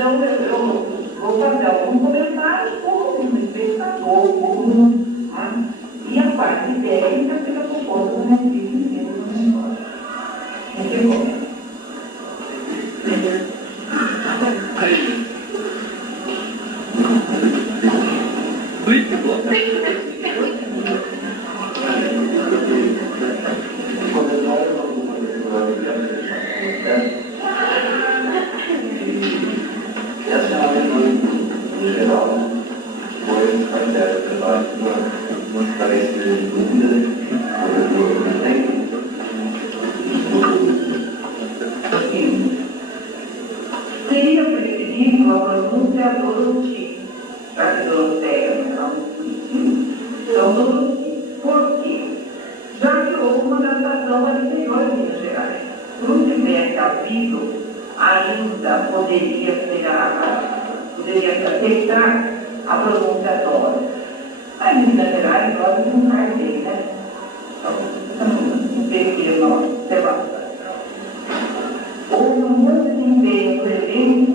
Então, eu vou fazer alguns comentários como um espectador comum, né? E a parte técnica fica por conta do Rodrigo em cima do negócio. Entendeu? Seria preferível a pronúncia Dorothy, já que Doroteia não é um então Dorothy. Por quê? Já que houve uma adaptação ao interior de Minas Gerais. Se não tivesse havido, ainda poderia se aceitar a pronúncia Dora. Mas em Minas Gerais, nós não carnei, né? Então, um pequeno observação. Houve um desempenho do elenco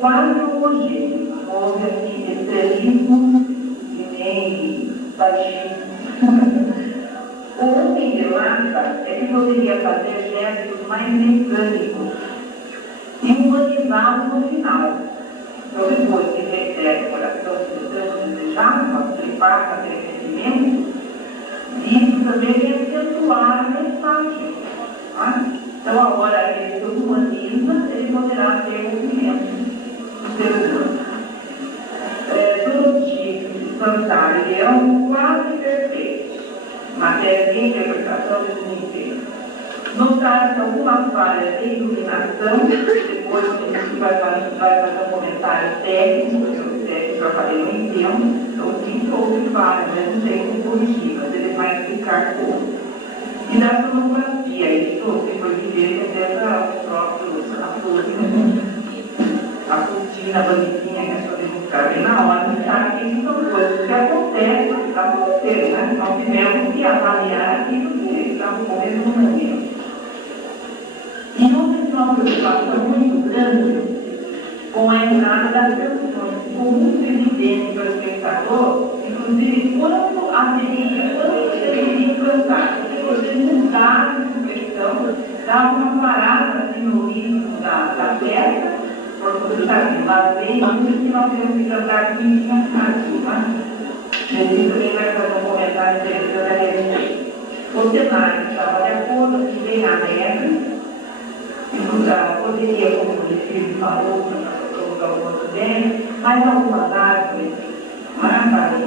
quase homogêneo. Houve aqui estrelismo e nem baixismo. O homem de lata é que poderia fazer gestos mais mecânicos e humanizá-los no final. Então, depois que recebe o coração de desejado, ele passa aquele sentimento, isso também é acentuar a mensagem. Tá? Então, a hora que ele se humaniza, ele poderá ter movimento do ser humano. Dorothy, Fantário e Leão, quase perfeitos. Matéria de interpretação de desempenho. Notar-se algumas falhas de iluminação, depois a gente vai fazer um comentário técnico, que eu já falei no entendo, então sim, houve falhas, mas não tem como corrigir, mas ele vai explicar como. E da sonoplastia, isso que foi viver até os próprios atores, a cortina bonitinha que a senhora buscar bem na hora, a gente sabe que isso são coisas que acontecem para você, né? Nós tivemos que avaliar aquilo que estava ocorrendo no momento. E houve uma preocupação muito grande com a entrada das pessoas. Ficou muito evidente para o espectador, inclusive, quando ele iria cantar. Se você mudar a expressão, dava uma parada assim, no ritmo da peça, porque você sabe, lá vem muito que nós temos que cantar com isso aqui, né? Ele também vai fazer um comentário interessante a respeito. O cenário estava de acordo com bem a regra. Poderia, como o Filho falou, colocar o outro dele, mas algumas árvores, para o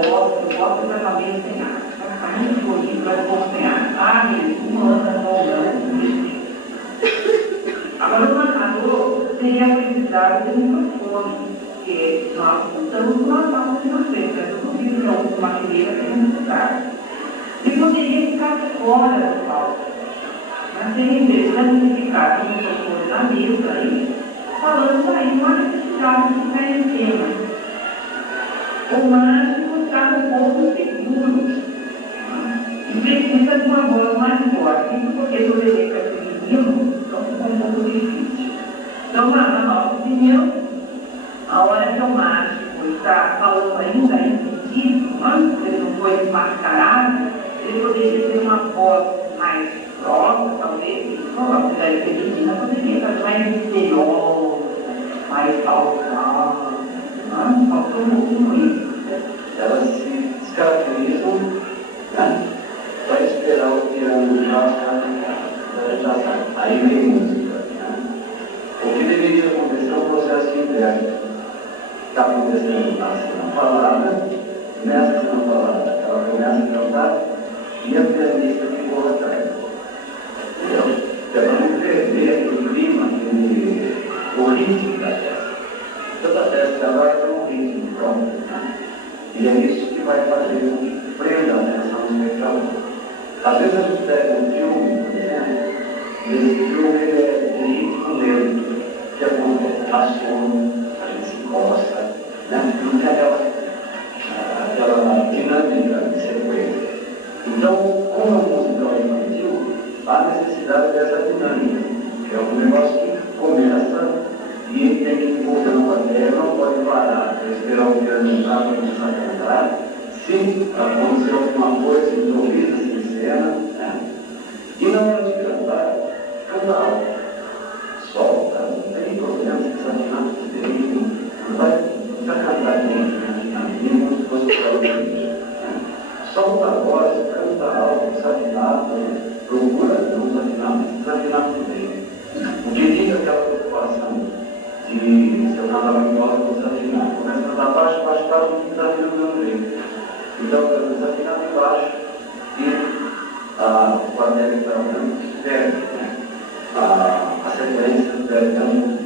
gosto da cabeça sem árvore. Está muito bonito para acompanhar árvores humanas ou não. Agora, o marcador seria precisado de um microfone, porque nós estamos com uma palma de vocês, mas eu não vi alguma fileira que não escutar. E poderia ficar fora do palco. Mas seria interessante ficar com o microfone na mesa aí, falando aí uma necessidade de ficar em cena. O mágico está um pouco seguro e precisa de uma voz mais forte. Isso porque poderia ser feminino, então ficou um pouco difícil. Então, na nossa opinião, a hora que o mágico está falando ainda impedido, ele não foi desmascarado, ele poderia ter uma voz mais própria, talvez, não, apesar de ser feminina, poderia ser mais misteriosa, mais falsada, faltou um pouquinho isso. Elas se descaracterizam para esperar o piano já sabe. Aí vem música. O que deveria acontecer é um processo inverso. Está acontecendo na palavra, começa na palavra, ela começa a cantar e a pianista ficou atrás. Entendeu? É para não perder o clima, o ritmo da peça. Toda peça ela vai ter um ritmo próprio. E é isso que vai fazer com que prenda a atenção do espectador. Às vezes a gente pega um filme, por exemplo, e esse filme é de ritmo lento, que acontece, aciona, a gente se encosta, né? Não tem aquela dinâmica de sequência. Então, como o musical infantil, há necessidade dessa dinâmica, que é um negócio que começa e ele tem que envolver uma bateria. que aconteceu alguma coisa, improvisa, se cena, né? E na hora de cantar, canta alto, solta, não tem problema se desafinar muito bem, não vai cantar bem, como se fosse para o vídeo. Solta a voz, canta alto, desafinado, procura não desafinar, mas desafinar muito bem. Porque fica aquela preocupação de se eu cantar muito alto, vou desafinar. Começa a cantar baixo, baixo, baixo, não fica desafinando do mesmo jeito. Então, desafinado embaixo e o plateia que está dando perde, né? A sequência perde a música.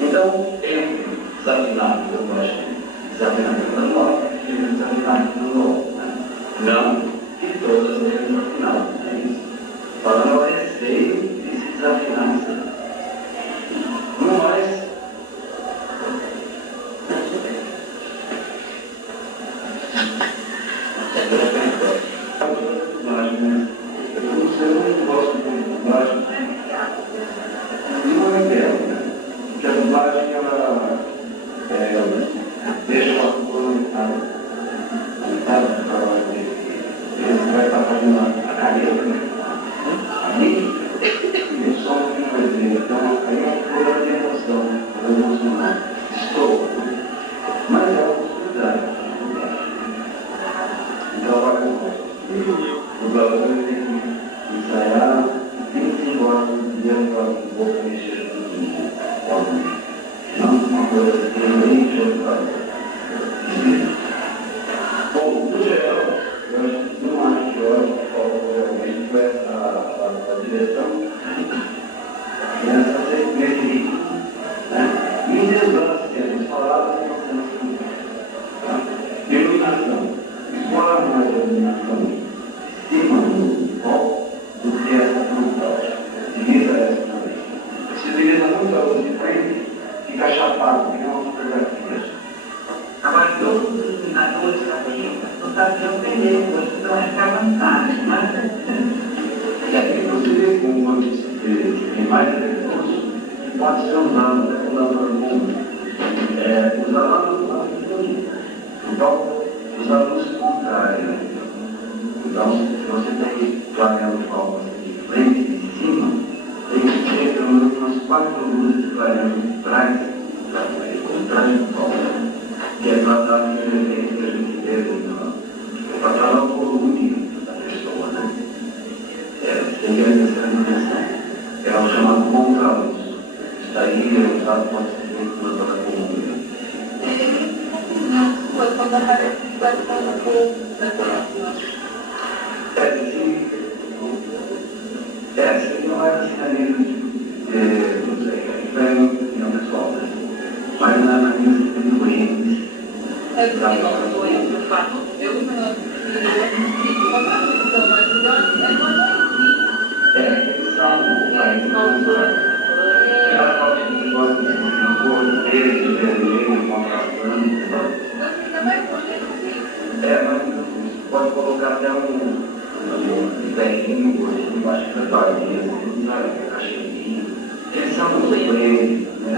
Então, ele desafinado, eu acho que desafinado cantando alto, e desafinado cantando alto, né? Não que todas tenham desafinado, é isso. Falando ao receio de se desafinar assim. No mais, eu não gosto muito de dublagem. E não é bela, né? Porque a dublagem, ela deixa uma coisa ele vai estar fazendo a carreira, né? Ali, eu só não vai ver. Então, aí é uma coisa de emoção, emocional. Estou, mas é uma possibilidade. Então, o dublador tem que ensaiar, tem que ir embora e levar um pouco mexer com o não uma coisa que tem bem jogada. Bom, no geral, eu não acho que hoje realmente foi a direção nesse ritmo, né? E lembrando cenas faladas e cenas cantadas. Iluminação. Explora mais a iluminação de cima do palco do que essa frontal. Utiliza essa também. Se utiliza muito a luz de frente, fica chapado, porque é uma fotografia. Agora, todos os iluminadores aqui não sabiam vender, hoje não é que avançaram, mas... E aqui você vê como uma imagem de recurso que pode ser usado até com o mundo. Os alunos lá então, os alunos se contraem, né? Então, se você tem clareando o palco de frente e de cima, tem que ter pelo menos umas 4 luzes de clareando de trás, por trás do palco, que é para dar aquele efeito que a gente teve, para dar o volume da pessoa, né? Tem que agradecer a iluminação. É o chamado contraluz. Isso daí é usado, pode ser feito por toda a comunidade. Quando aparece a cor da decoração. Sim, não é assim a nível de, não sei, isso é uma opinião pessoal, né? Mas na minha opinião, É porque não foi o fato. Eu não eles são o país não ela pode ter um negócio de cor, deles, de vermelho, uma castanha, sabe? Mas pode colocar até um velhinho, gordinho, embaixo da barriga, assim, sabe? Cachezinho. Eles são muito bem, né?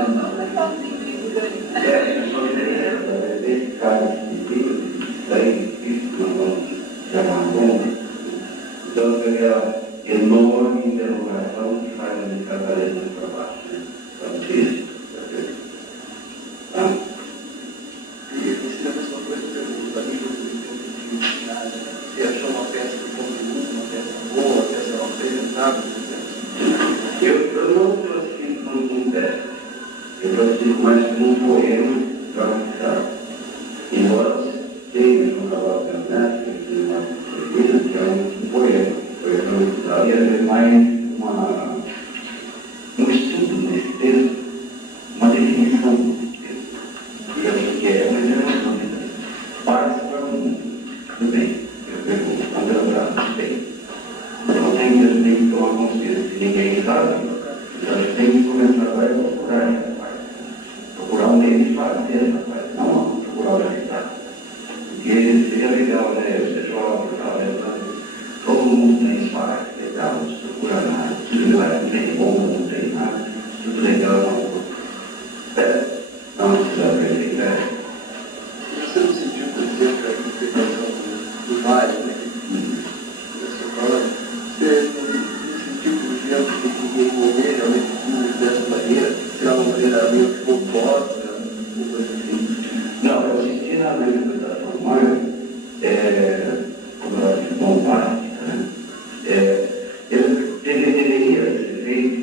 Esse cara aqui, daí, isso não é então, seria a enorme interrogação que faz a gente cada vez mais para baixo. Então, isso, tá? E esse é a mesma coisa que os amigos se achou uma peça que contribui, uma peça boa, uma peça não apresentável. Eu não classifico muito um teste. Eu classifico mais como um poema dramatizado. Embora tenha um trabalho fantástico, que é um poema dramatizado, e às vezes mais um estudo desse texto, uma definição desse texto. E eu acho que é uma geração parece para o mundo. Tudo bem, eu pego um grande bem. Então tem que tomar consciência que ninguém sabe, então a gente tem que começar agora a procurar essa parte. Procurar um meio de fazer essa parte, não procurar o resultado. Porque seria legal, né? Você jovem, todo mundo tem espaço, legal, se procura nada, tudo não tem bom, não tem nada, tudo legal, não precisa aprender, né? Você não sentiu, por exemplo, a interpretação do vários, né? Você fala, você, nesse tipo de evento, tem que envolver realmente dessa maneira, será uma maneira meio que pontuosa, uma coisa assim. Não, eu assisti na manifestação, mas, como ela diz, bombástica, né? Ele deveria ser feito,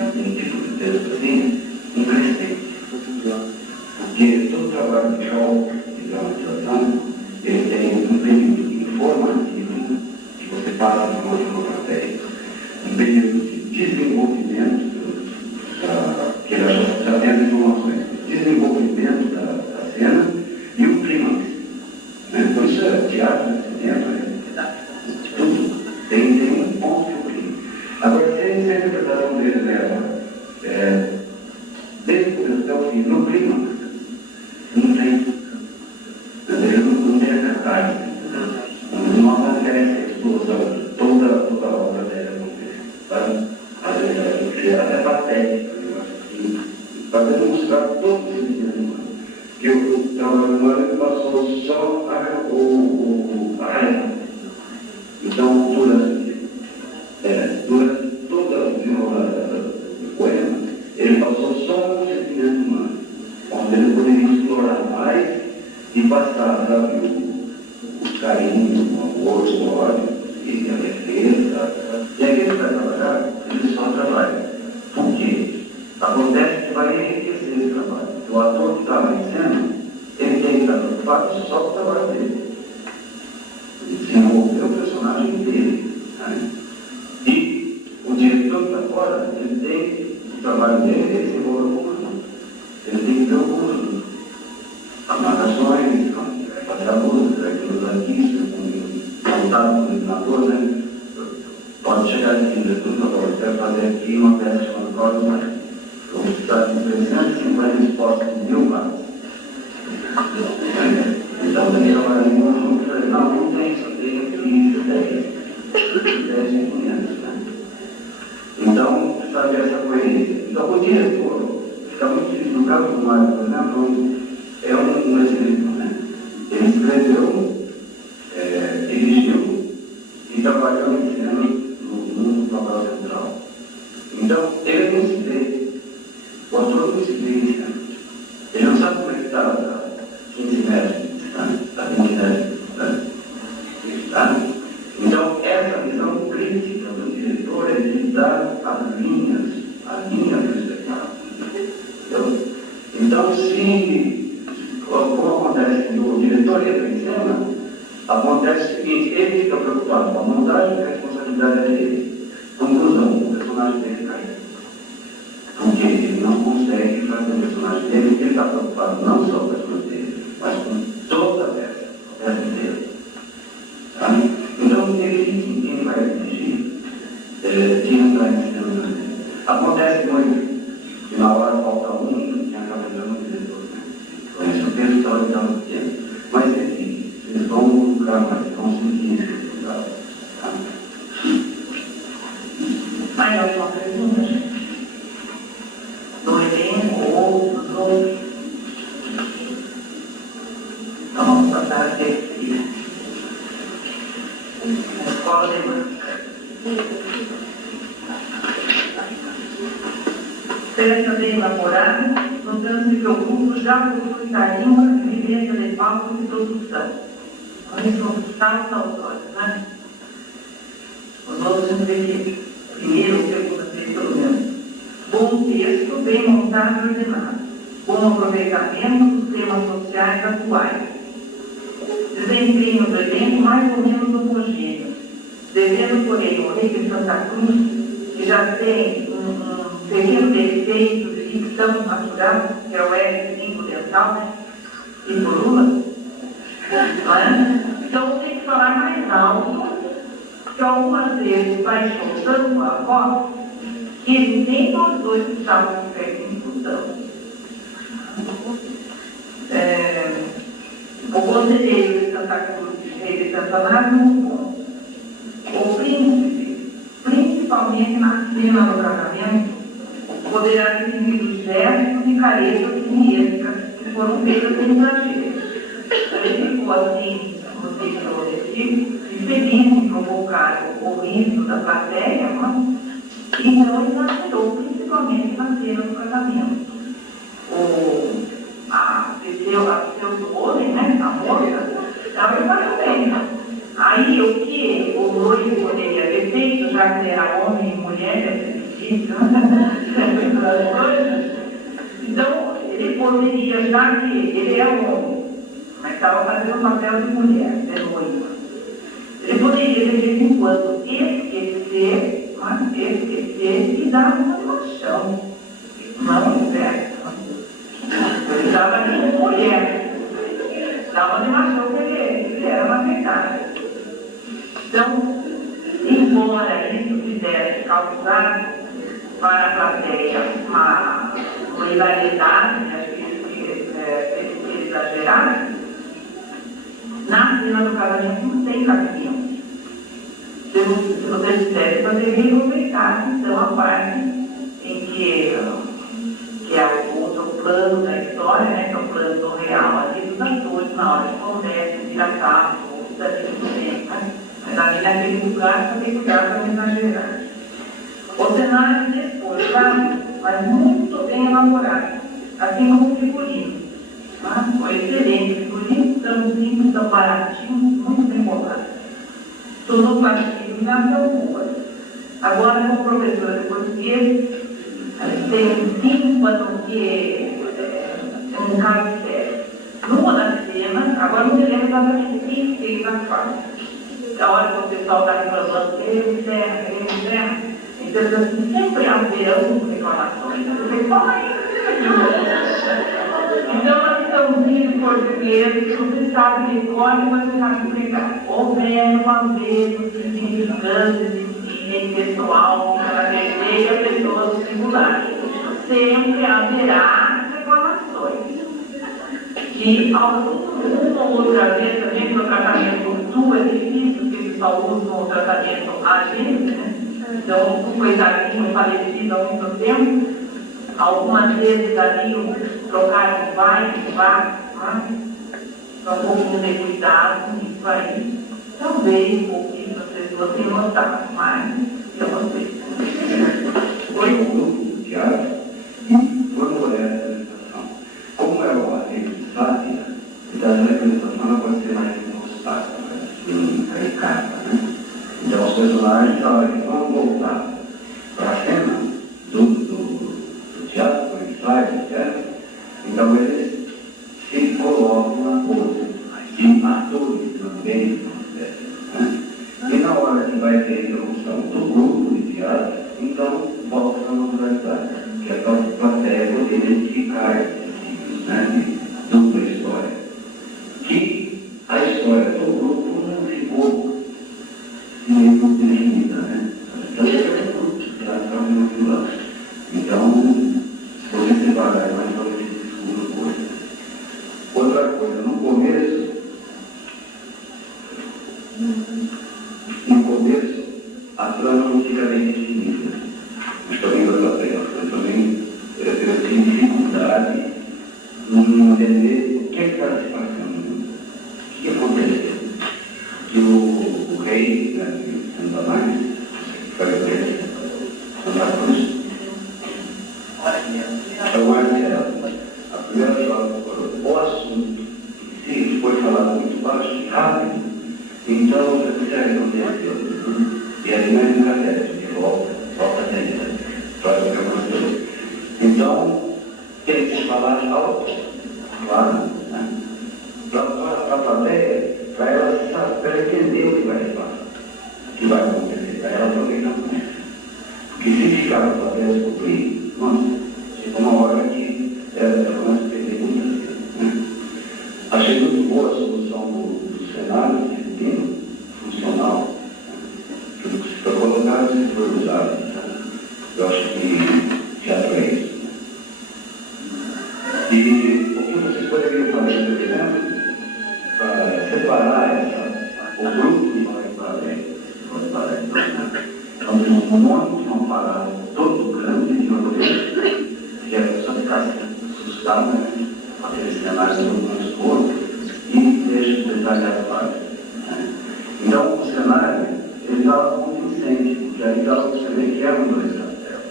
um tipo de texto assim, um crescente. Porque todo trabalho de show, de dramatização, ele tem um período informativo, que você passa de uma fotografia, um período de desenvolvimento, que já tem as informações, desenvolvimento da cena e o clímax. Né? Então isso é teatro, cinema, tudo. Tem um ponto que o clímax. Agora, se a interpretação dele leva desde o começo até o fim, no clímax, não tem. Não tem essa carga. Não acontece a explosão, toda a obra dela acontece. Às vezes é até patético, eu acho assim, para demonstrar todos os dias. Que o trabalho humano passou só a raiva. Então, durante toda a desenrolada do poema, ele passou só o sentimento humano, onde ele poderia explorar mais e passar, sabe, o carinho, o amor, o ódio, e a defesa. E aí ele vai trabalhar, ele só trabalha. Por quê? Acontece que vai enriquecer esse trabalho. O ator que está lá em cena, ele tem que estar preocupado só com o trabalho dele. Desenvolver o personagem dele. Né? E o diretor que está fora, ele tem o trabalho dele, ele desenvolve o conjunto. Ele tem que ver o conjunto. As marcações, fazer a música, aquilo dos artistas, contato com o iluminador, né? Pode chegar aqui, eu quero fazer aqui uma peça chamada Código Mágico. Eu vou precisar de 350 expostos de 1000 vagas. Então, Daniel vai em conjunto e falei, não tem, só tem aqui 10 e 500, né? Então, precisa haver essa coerência. Então, o diretor fica muito difícil. No caso do Mário, por exemplo, é um exemplo, né? Ele escreveu, dirigiu e trabalhou em cena no papel central. Então, ele não se vê, o ator não se vê em cena. Ele não sabe como é que está a 15 metros de distância, a 20 metros de distância. Tá? Então, essa visão crítica do diretor é de dar as linhas do espetáculo. Então, como acontece que o diretor entra em cena, acontece o seguinte, ele fica preocupado com a montagem e a responsabilidade é dele. Conclusão, o personagem dele cai. Porque ele não consegue fazer o personagem dele, porque ele está preocupado não só com a personagem dele, mas com toda a peça inteira. Tá? Então, quem vai dirigir, de entrar em cena. Acontece muito que na hora falta quem acaba entrando no diretor. Conhece o texto, estava pequeno. Mas, enfim, eles vão lucrar mais, vão sentir esse resultado. Tá? Mais alguma pergunta, gente? Do elenco ou dos outros? Então, vamos passar a terceira. A escola de música. Peça bem elaborada, notando-se que o grupo já possui tarima e vivência de palco e produção. Isso são os autores, né? Os outros não vê primeira ou segunda vez, pelo menos. Bom texto, bem montado e ordenado. Bom aproveitamento dos temas sociais atuais. Desempenho do elenco mais ou menos homogêneo. Devendo, porém, o Rei de Santa Cruz, que já tem um pequeno defeito de ficção natural, que é o L5 dental, né? E por não é? Então tem que falar mais alto, que algumas vezes vai soltando a voz, que ele nem nós dois estávamos perto escutando. O conselheiro de Santa Cruz, Rei de Santana, muito bom. O príncipe, principalmente na cena do casamento, poderá definir os gestos e caretas siniestras que foram feitas em exagero. Ele ficou assim, no texto se feliz em provocar o riso da plateia, não? Então exagerou, principalmente na cena do casamento. Seu esposa, né, a moça, estava exatamente. Aí o que o noivo poderia ter feito, já que ele era homem e mulher, é difícil, então ele poderia, já que ele era homem, mas estava fazendo o papel de mulher, de noiva, ele poderia de vez em quando esquecer e dar uma de machão, não inverso. Ele estava ali como mulher, dava de machão que ele era uma verdade. Então, embora isso tivesse causado para a plateia uma hilaridade, acho que eles exageraram, na cena do casamento não tem cabimento. Se vocês quiserem fazer, reaproveitar então a parte em que é o outro plano da história, né, que é o plano do real, ali dos atores, na hora de conversa, vira papo, tudo bem, né? Mas ali naquele lugar também cuidado para não exagerar. O cenário depois, tá? Mas muito bem elaborado, assim como o figurino. Tá? Foi excelente o figurino, tão simples, tão baratinho, muito bem bolado. Tudo plastico, não tão boa. Agora, como professora de português, tem um tímpano que é um caso sério. Numa das cenas, agora não me lembro exatamente quem fez a fala. A hora que o pessoal está reclamando, ele encerra, então assim, sempre haverão reclamações. Então, a liçãozinha de português, você sabe de cor e você sabe explicar. Houver uma vez o significante de pessoal, que ela perder a pessoa do singular. Sempre haverá reclamações. E uma ou outra vez também, no tratamento tu é difícil, porque eles só usam o tratamento agente, né? Então, um coitadinho falecido há muito tempo, algumas vezes ali trocaram vai, então um pouquinho de cuidado com isso aí. Talvez pouquinho as pessoas tenham notado, mas eu gostei. Foi um grupo de teatro e quando é a apresentação, como é uma representação, então a representação não pode ser mais mostrada, caricata, né? Então os personagens, na hora que vão voltar para a cena do teatro, por ensaio, etc., então eles se colocam na pose de atores também, né? E na hora que vai ter a introdução do grupo de teatro, então volta a naturalidade, que é para a plateia poder identificar esses, né, de dupla história. Que a história do grupo não ficou muito definida, né? Então, é um grupo de teatro muito vilão. Então, se você separar mais ou menos segunda coisa. Outra coisa, no começo, a trama não fica bem definida. Mas também da plateia, eu também tenho dificuldade em entender o que está se passando. O que aconteceu? Que o rei, né, Santa Mais, Santa Cruz, a primeira fala, o assunto se foi falado muito baixo e rápido, então o que aconteceu? E aí mais um caderno, de volta a tenda, faz o que aconteceu. Então, tem que falar alto, claro, né? Para a plateia, para ela entender o que vai falar, o que vai acontecer, para ela também não conhece. Porque se ficar para a plateia descobrir, nossa, chega uma hora que ela começa a perder muito assim, né? Achei muito boa a solução do cenário figurino, funcional. Para colocar os improvisados, eu acho que teatro é isso. E o que vocês poderiam fazer, por exemplo, para separar o grupo que vai para então, temos um monte de uma parada todo grande de uma vez, que a pessoa ficar assustada, né? Aquele cenário todo mundo escuro, e deixa o detalhe à parte. que aí dá para você ver que eram 2 castelos.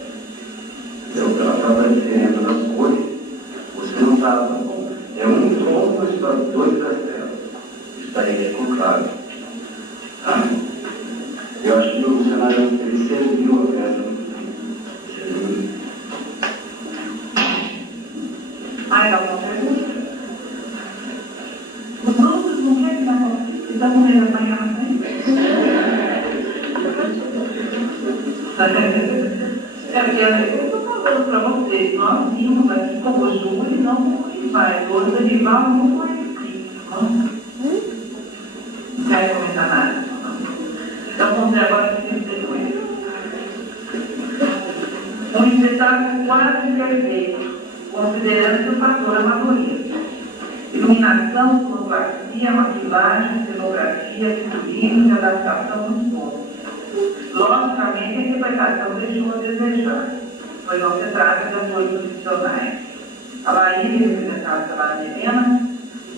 Entendeu? Pela própria diferença das cores, você não estava bom. É um trono, mas para 2 castelos. Isso aí ficou claro. Tá? Eu acho que o cenário ele serviu a peça. Mais alguma pergunta? Os outros não querem dar conta. Vocês estão com medo de apanhar, né? É porque eu estou falando para vocês, nós vimos aqui como júri, não como rivais. Hoje o rival é muito mais crítico. Não quero comentar nada. Então vamos ver agora o que depois. Um espetáculo quase perfeito, considerando o fator amadorismo. Iluminação, sonoplastia, maquilagem, cenografia, figurino e adaptação dos pontos. Logicamente, a interpretação deixou a desejar, pois não se trata de atores profissionais. A Laíra, representada pela Ana Helena,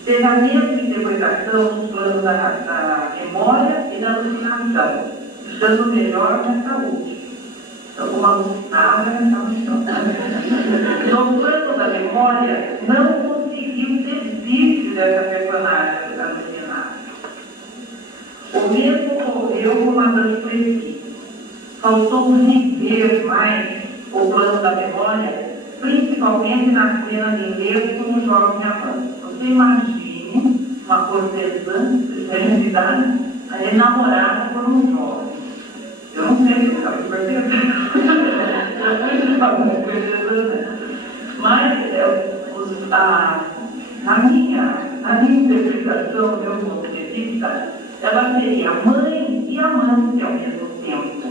teve a mesma interpretação nos planos da memória e da alucinação, estando melhor na saúde. Então, como alucinava, ela estava no chão. No plano da memória, não conseguiu ter vício dessa personagem alucinada. O mesmo ocorreu com Madame Plessis. Faltou viver mais o plano da memória, principalmente na cena de enredo com o jovem amante. Você imagine uma cortesã de grande idade enamorada por um jovem. Eu não sei o que estava percebendo. Mas na minha interpretação, meu ponto de vista, ela seria mãe e amante ao mesmo tempo.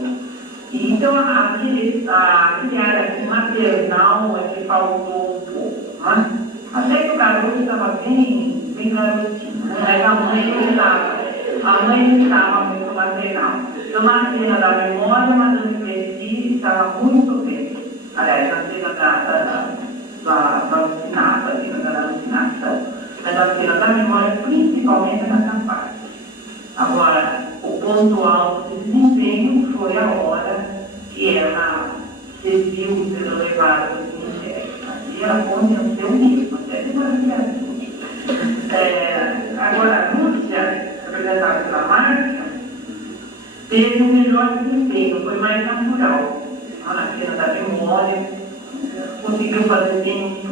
E então, aquele ar assim, maternal é que faltou um pouco. Né? Até que o garoto estava bem garotinho, né? Mas a mãe não estava muito maternal. Então, na cena da memória, a Madame Plessis estava muito bem. Aliás, na cena da alucinação. Mas a cena da memória, principalmente nessa parte. Agora, o ponto alto de desempenho foi a hora que ela se viu sendo levada para o ministério. E ela convenceu mesmo, até de maravilhoso. Agora, a Lúcia, representada pela Márcia, teve um melhor desempenho, foi mais natural. Na cena da memória, conseguiu fazer bem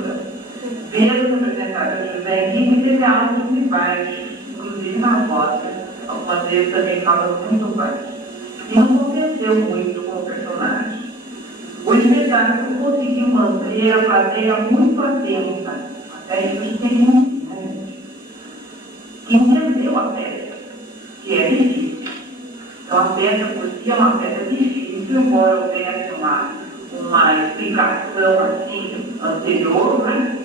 Pedro, representada pelo José Henrique, teve altos e baixos, inclusive na voz. Algumas vezes também fala muito baixo. E não convenceu muito com o personagem. O espetáculo conseguiu manter a plateia muito atenta. Até isso a gente tem que mentir, né, gente? Entendeu a peça, que é difícil. Então a peça por si é uma peça difícil, embora houvesse uma explicação assim anterior, né?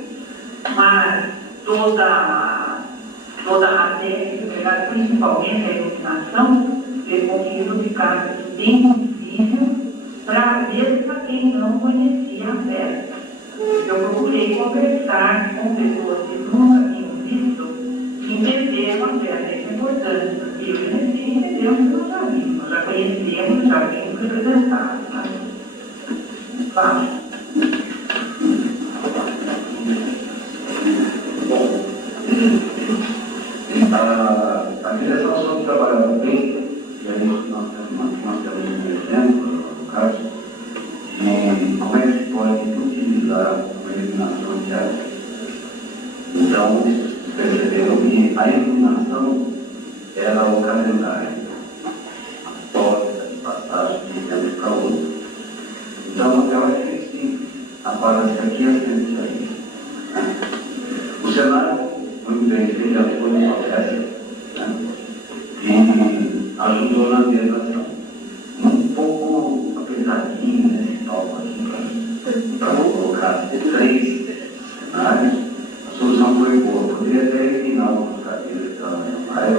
Mas toda a técnica, principalmente a iluminação, ter conseguido ficar bem visível para ver para quem não conhecia a peça. Eu procurei conversar com pessoas que nunca tinham visto e entenderam a peça. Isso é importante, porque eu entendemos que nós já vimos, nós já conhecemos, já vimos representados. Né? Fala. A direção soube trabalhar bem, e aí nós temos um exemplo, no caso, de como é que se pode utilizar uma iluminação de arte. Então, perceberam que a iluminação era o calendário, a porta de passagem de um tempo para outro. Então, ela é flexível, aparece aqui e acende aí. O cenário, muito bem feito, ela foi uma peça, né? E ajudou na ambientação. Um pouco apertadinho nesse palco aqui, para colocar 3 cenários, a solução foi boa. Poderia até eliminar alguns cadeiras que estavam na área,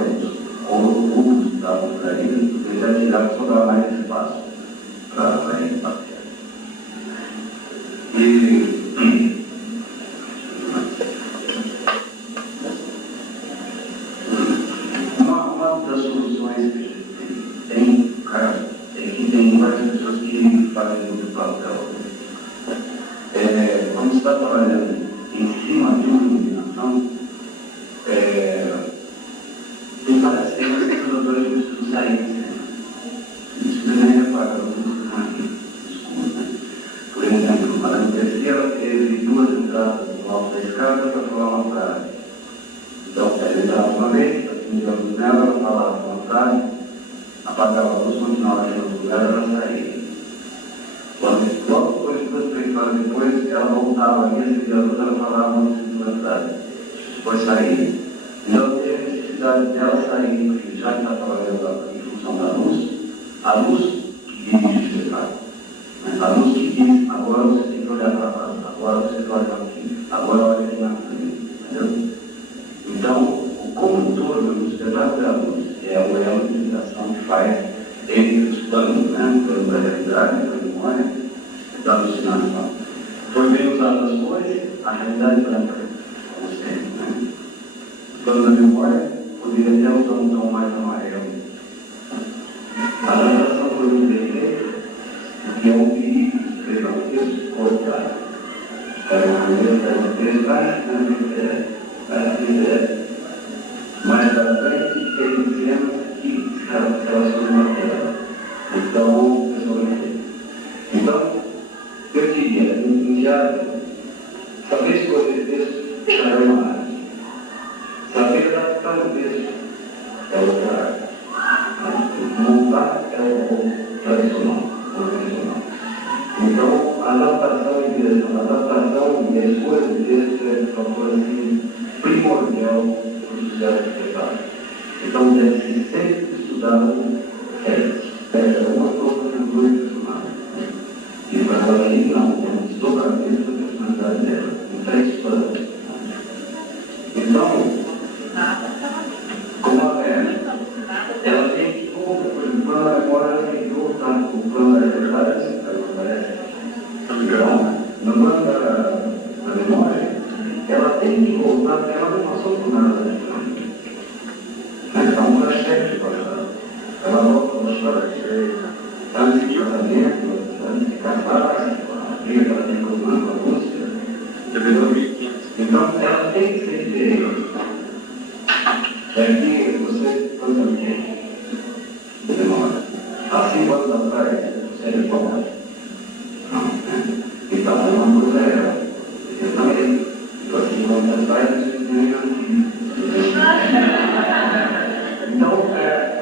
ou cubos que estavam por aí, poderia tirar para sobrar mais espaço para ele passear. Uma das soluções que a gente tem, cara, é que tem uma sair de cena. Isso também repara muito aqui, escuro, né? Por exemplo, Madame Terceira teve 2 entradas no alto da escada para falar uma frase. Então, ela entrava uma vez, acendia a luz nela, ela falava uma frase, apagava a luz, continuava em outro lugar, ela saía. Logo depois, 3 horas depois, ela voltava ali, acendia a luz, ela falava uma segunda frase. Depois saía. Então, teve a necessidade dela sair, porque já que está trabalhando em função da luz, a luz que dirige o espetáculo. A luz que diz, agora você tem que olhar para baixo, agora você olha aqui, agora olha aqui na frente. Entendeu? Então, o condutor do espetáculo é a luz, é o elo de ligação que faz entre os planos, né? O plano da realidade, da memória, da alucinação. Foi bem usado as cores, a realidade branca, como sempre, né? O plano da memória poderia até usar um tom mais amarelo. A adaptação por um defeito, que é um perigo de escrever um texto cortado. Para uma maneira de expressar, mas da frente tem cenas que se relacionam a ela. Então, então, eu diria, em teatro, saber escolher texto já é uma arte. Saber adaptar o texto é outra arte. Montar é o tradicional, o convencional. Então, a adaptação e a escolha de texto é um fator assim, primordial para o sucesso do espetáculo. Então, deve-se sempre estudar textos. É uma coisa que inclui o personagem. E para ela aí, não, é um desdobramento da personalidade dela, em 3 planos. Então, como ela tem que, por exemplo, quando ela memória, ela tem que voltar com o plano da realidade, ela aparece. Então, no plano da memória, ela tem que voltar, porque ela não passou por nada. Então, ela chefe de passado. Ela volta para a história antes de casamento, antes de casar, a briga que ela tem com a Lúcia. Então, ela tem que ser diferente. Aqui, você, por exemplo, demora. Assim, quando atrás, você é bom. Então, é uma coisa ela. Eu também. Assim, quando atrás, você tem então,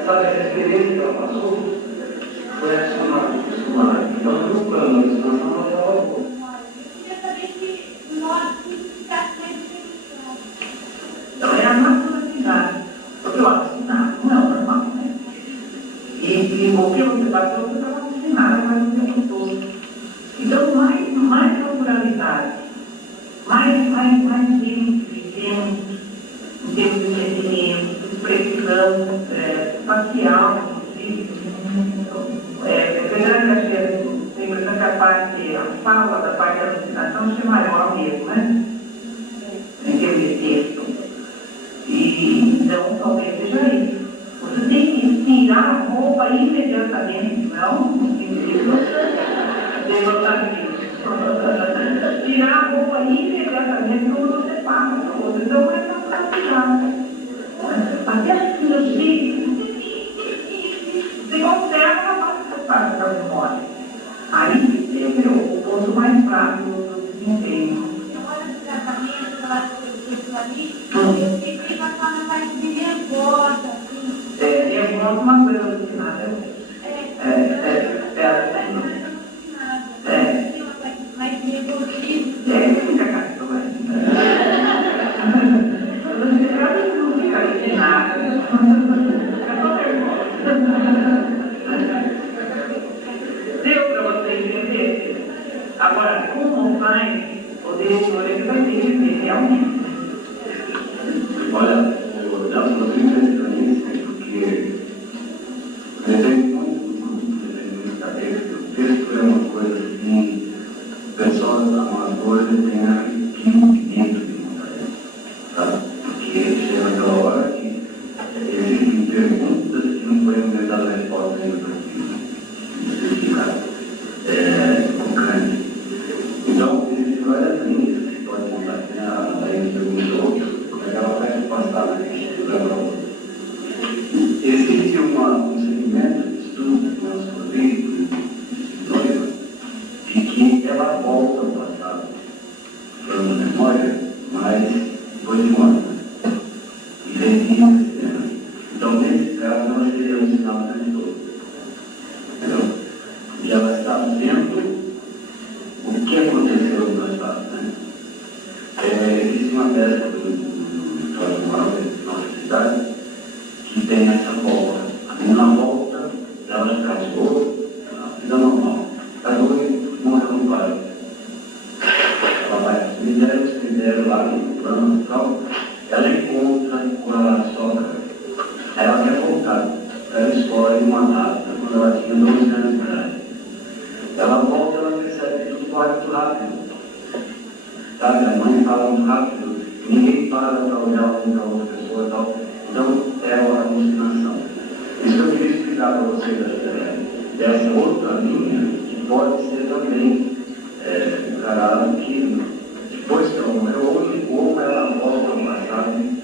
sabe, essa experiência que ela passou foi acostumada. Então, no plano da alucinação, ela estava boa. Então, é a naturalidade. Porque o alucinado não é o normal, né? E o que você passou, você estava alucinado, mas o tempo todo. Então, mais naturalidade, mais limpo, em termos de entendimento, expressão, facial, inclusive. É verdade que a impressão que a fala da parte da alucinação é maior mesmo, né? Em termos de texto. E então, talvez seja isso. Você tem que tirar a roupa imediatamente, não levantamento. Tirar a roupa imediatamente quando você passa para o outro. Então, é naturalidade. Até as filosofia, você conserva a parte para a memória. Aí você virou o ponto mais fraco do desempenho. Eu fiquei passando na parte de nervosa, assim. Nervosa, uma coisa alucinada. Mas nervosismo. Fica caçando. Não fica alucinada. É só nervosa. Deu para você entender? Agora, como faz o diretor, ele vai ter que ver realmente. Olha, Nelson, eu fico feliz porque depende muito cabeça. O texto é uma coisa assim, pessoas amadoras têm aquilo dentro de montar, tá? Porque chega naquela hora que existem perguntas que não podem tentar dar resposta ainda para aquilo. Isso fica concreto. Então, existem várias linhas que se podem montar aqui na pergunta ela vai passar na existe um pode matar quando ela tinha 12 anos de idade. Ela volta e ela percebe que tudo corre muito rápido. Sabe? A mãe fala muito rápido, ninguém para para olhar um para outra pessoa e tal. Então, é uma alucinação. Isso que eu queria explicar para vocês dessa outra linha, que pode ser também encarado que depois que ela morreu, ou ela volta ao passado,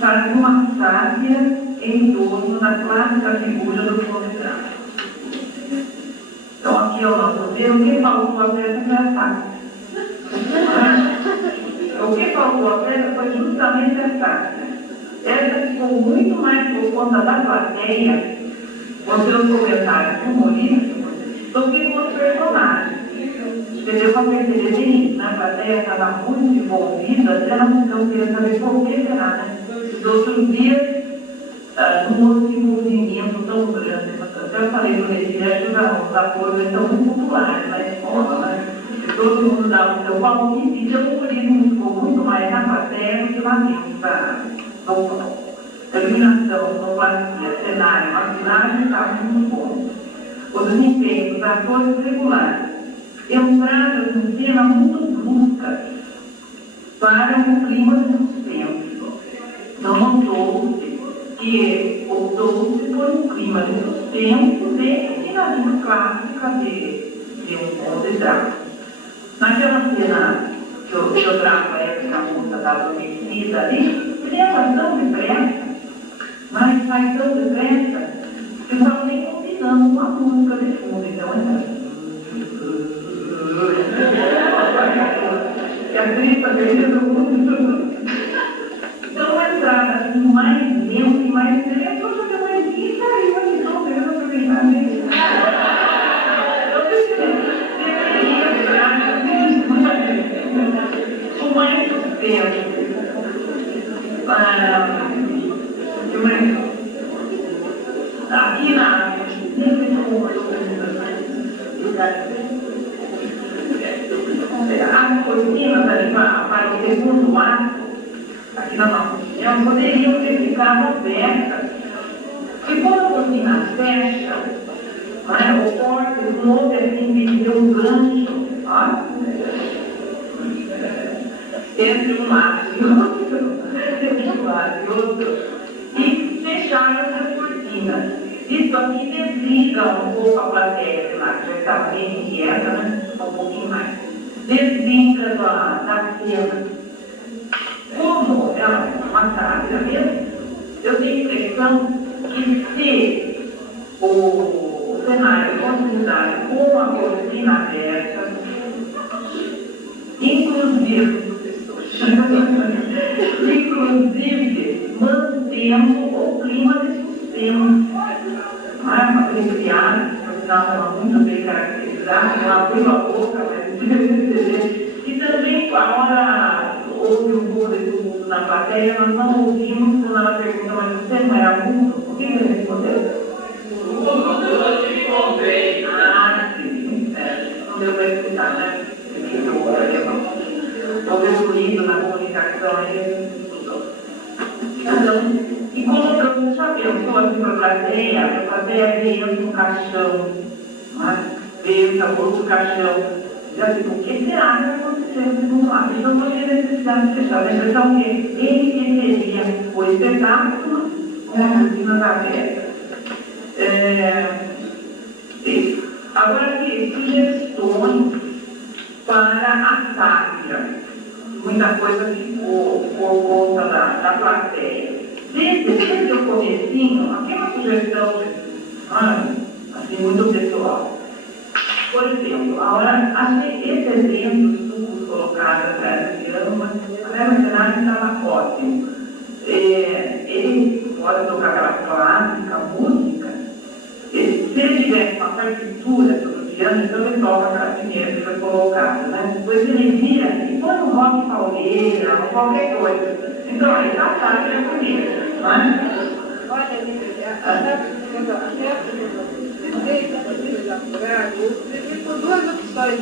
faz uma sábia em torno da clássica figura do convidado. Então, aqui é o nosso tema. O que faltou a peça foi a sábia. O que faltou a peça foi justamente a sábia. Essa ficou muito mais por conta da plateia, com seus comentários humorísticos, do que com os personagens. Entendeu? Para perceber bem isso, né? A plateia estava muito envolvida, ela não queria saber por que será, né? Os outros dias, um desenvolvimento tão grande. Eu falei para o Retiro, os atores são muito populares na escola, né? E todo mundo dava o seu palpite, e o humorismo ficou muito mais na plateia do que lá dentro no palco. A iluminação, sonoplastia, cenário, maquilagem estavam muito bons. O desempenho dos atores regulares. Entradas em cena muito bruscas para um clima de suspense. Então, notou-se que optou-se por um clima de suspense dentro da linha clássica de um conto de drama. Naquela cena que eu trago a moça da adormecida ali, ele era tão depressa, mas faz tão depressa, que eu estava nem combinando uma música de fundo. Então, que a tripa dele do mundo. Então, uma entrada assim, mais lenta e mais lenta, eu já mais ninguém saiu aqui, não, eu não aproveitar mesmo. Eu deveria entrar com mais suspenso. Aqui as cortinas ali para o segundo ato, aqui na nossa opinião, poderiam ter ficado abertas. E quando a cortina fecha, ocorre um outro assim, de um gancho, entre um lado e outro, e fecharam as cortinas. Isso aqui desliga um pouco a plateia, que já estava bem inquieta, né? Um pouquinho mais. Desliga da cena. Como ela é uma sábia mesmo, eu tenho a impressão que se o cenário continuar com a cortina aberta, inclusive mantendo o clima de suspense. Aquele criado, que estava muito bem caracterizado, ela abriu a boca para entender. E também, a hora houve um mundo na plateia, nós não ouvimos quando ela pergunta, mas você não era mudo? O que ele respondeu? Eu te encontrei. Sim. Não deu para explicar, né? Houve um ruído na comunicação aí. Então, e colocando, já pensou assim para a plateia veio no caixão, veio o outro caixão. Já disse, o que será que vai acontecer no segundo ato? Então, não tinha necessidade de fechar. A impressão que ele entenderia o espetáculo com as cortinas abertas. Agora, aqui, sugestões para a sátira. Muita coisa ficou por conta da plateia. Desde o comecinho, aqui é uma sugestão assim, muito pessoal. Por exemplo, achei esse exemplo dos colocados atrás desse ano, mas a cenário estava ótimo. Ele pode tocar aquela clássica música. Se ele tivesse uma partitura todo cotidiano, então ele toca aquela primeira que foi colocada, né? Depois ele vira e põe um rock pauleira, ou qualquer coisa. Então, aí tá a primeira, não é? Olha, ele por duas opções.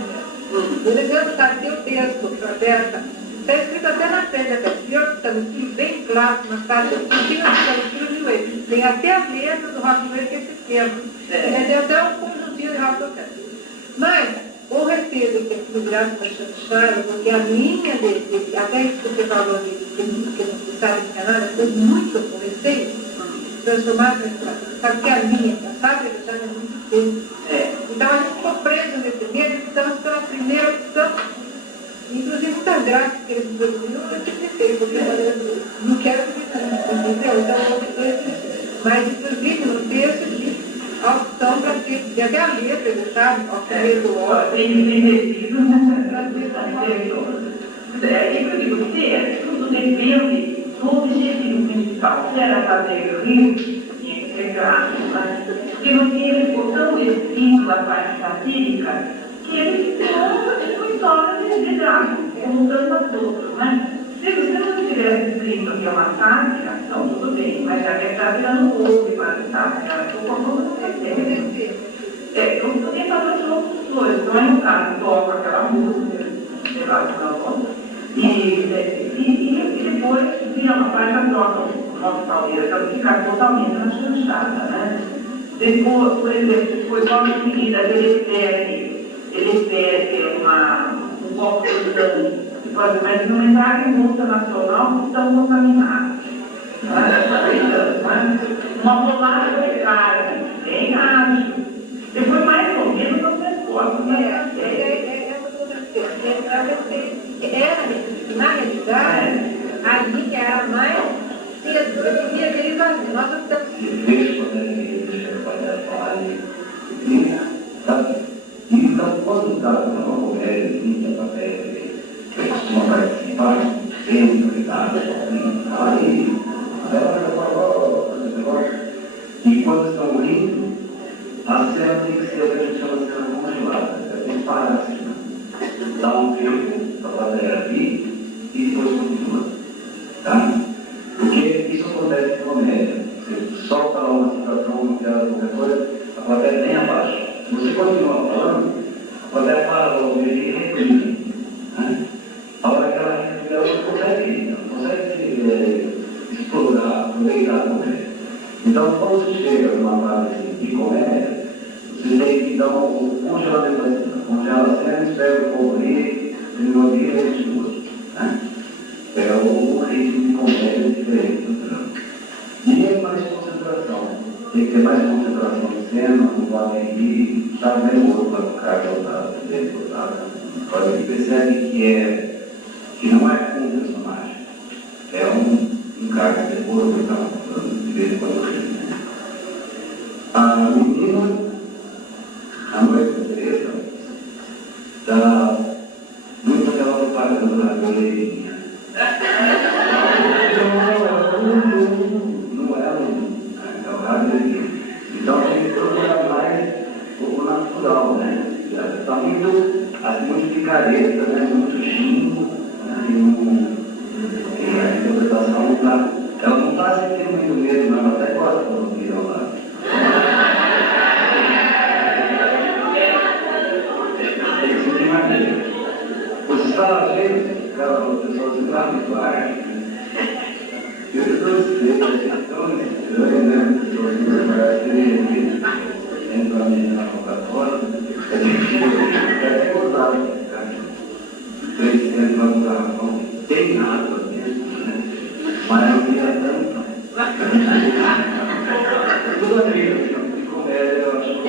Ele mesmo cadê o texto para dessa? Está escrito até na frente, até Psicologia, bem claro, na casa do Psicologia. Tem até a letra do Rockaway que é esse tema. Ele tem até um conjuntinho de Rockaway. Mas, o receio que é equilibrado com a Chanchara, porque a linha dele, até isso que você falou de que não sabe enganar, foi muito o receio, transformado em sabe que a linha, sabe, ele já é muito tempo. Então a gente ficou preso nesse medo, então pela primeira opção. Inclusive, muitas graças que eles produziram, eu acreditei, porque eu não quero acreditar, entendeu? Então, mas, inclusive, no texto, diz a opção para ter, e até a letra, ele sabe, ao primeiro do óleo. Tem definido, inclusive, o texto, tudo depende do objetivo principal, que era fazer rir e integrar, porque no fim ele ficou tão espírito da parte satírica, que ele ficou uma história de drama, como tantas outras, né? Se você não tivesse escrito que é uma sátira, então tudo bem, mas já que está virando ovo, quase sátira, eu como você eu podia fazer outras coisas. Então, no caso, toco aquela música, levado para outra, e depois vira uma página troca o rock pauleira, que ela fica totalmente na chanchada, né? Depois, por exemplo, depois logo em seguida ele pede um copo de sangue e faz uma indumentária em música nacional que estão contaminados. Uma bolada de carne, bem ágil. Depois, mais ou menos, não tem forma. Na realidade, a linha era mais cedo, que aquele vazio. Nós estamos. Vejo quando ele deixa falar ali. Sabe? Então, quando está uma comédia, linda, papel, que costuma participar, sempre obrigado, aí, ela fala, esse negócio. E quando estão rindo, a cena tem que ser a que a gente chama de cena congelada, tem que parar assim, dá um tempo para fazer ali e depois continua, tá? Porque isso acontece em comédia. Você solta lá uma situação, uma piada, qualquer coisa, a plateia nem abaixa. Você continua falando, a plateia para logo e reprime, né? A hora que ela reprime, ela não consegue explorar, aproveitar a comédia. Então, quando você chega numa fase de comédia, você tem que dar um congelamento da cena. Congela a cena, espera o povo rir, se não rir, ele continua, né? É o ritmo de comédia diferente do drama. E é mais concentração. Tem que ter mais concentração em cena, não pode rir, sabe mesmo o outro lado do cara dentro da ele percebe que não é um personagem, é um cara que depois está falando de vez em quando. A menina, a noite Teresa, está muito aquela propaganda da goleirinha. Não é o rádio. Então tem que procurar mais o natural, né? Está muito, assim, muito picareta, né? Muito xingo, e a interpretação não está. Ela não está sentindo muito medo, não, ela até gosta quando viram lá. Tem que sentir mais medo. Você estava vendo, aquela pessoa assim, lá no ar. Eu não sei, é tão estranho, né? Pessoas que parecem que entra a menina para fora, a gente até gostava de ficar. 300 lá no garrafão, tem água mesmo, né? Mas não tinha tanto. Tudo aquilo de comédia, eu acho que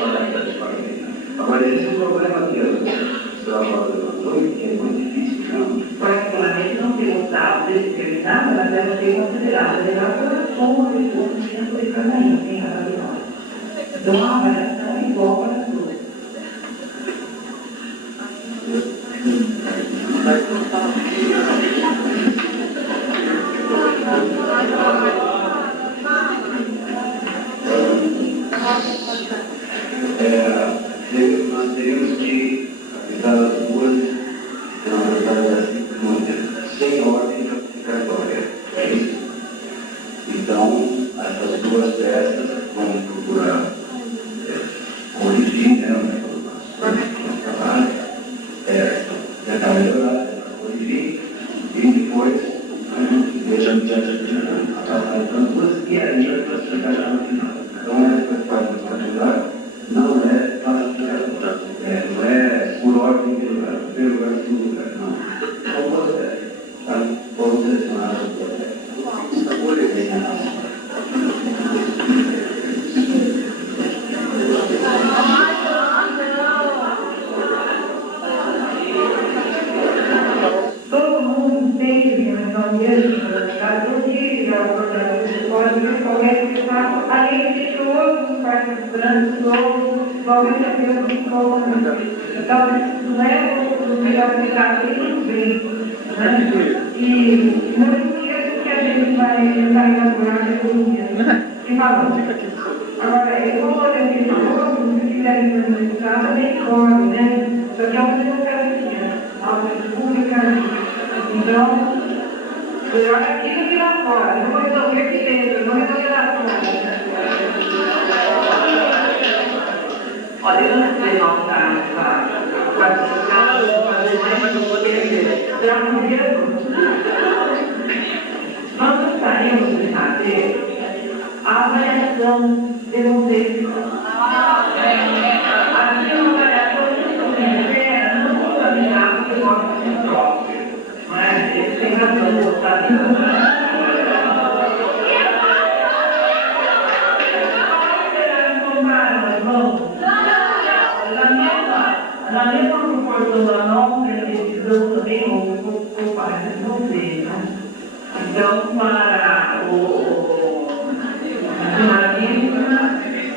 agora, existe um problema que a senhora levantou, que é muito difícil, não? Particularmente não tem gostado determinada, mas ela tem considerado levar como pessoa que tem de cada um, tem cada de nós. Então, a avaliação é igual para todos. Nós teríamos que aplicar as duas, serão tratadas assim, sem ordem classificatória. É isso? Então, essas duas peças vamos procurar corrigir, né? O nosso trabalho, tentar melhorar, tentar corrigir, e depois deixar diante a passar das duas e aí a classificação no final. Então, essa parte do particular não é classificação, não é por ordem de lugar, primeiro lugar, segundo lugar, não. São duas peças, tá? Foram selecionadas as duas peças. Todo mundo entende que nós não mesmo, pode qualquer questão, além de que outros participantes, outros vão receber os pontos. Então, isso não é o que aplicar tudo bem. E não esqueça que a gente vai inaugurar a economia. E falou. Agora, eu vou poder todos, se quiserem perguntar, também pode, né? Só que é uma democracia, uma república. Então, melhor aqui do que lá fora. Eu vou resolver aqui dentro, não resolver lá fora. Olha, antes de nós darmos a participação, será um dia. Nós gostaríamos de fazer a avaliação de vocês. Aqui é uma avaliação muito sincera, não contaminar o nosso próprio. Mas eles têm razão de gostar disso. Na mesma proporção da nossa decisão também, o pai não vê, né? Então, para o jornalismo,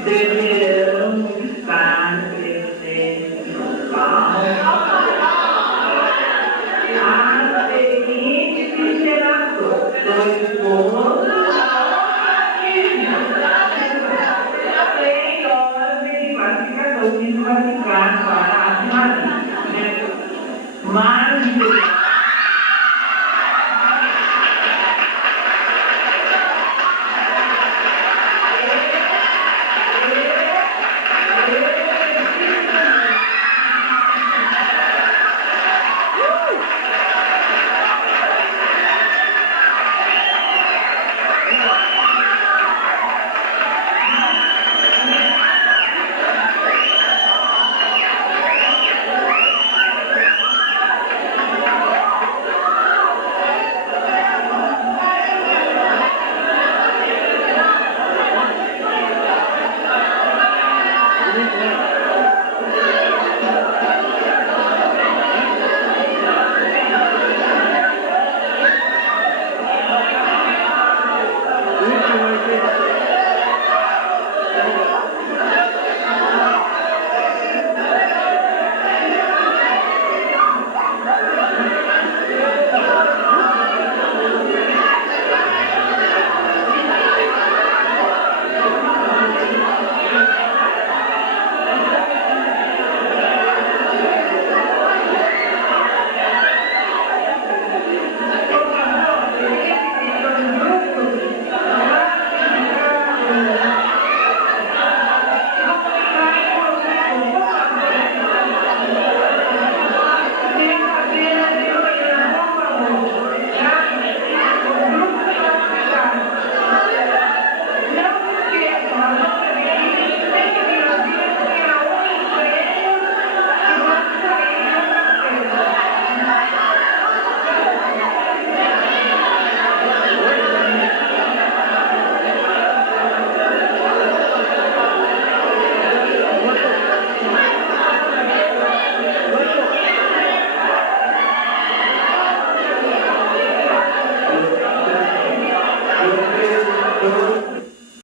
deverão estar presentes no palco as seguintes interações.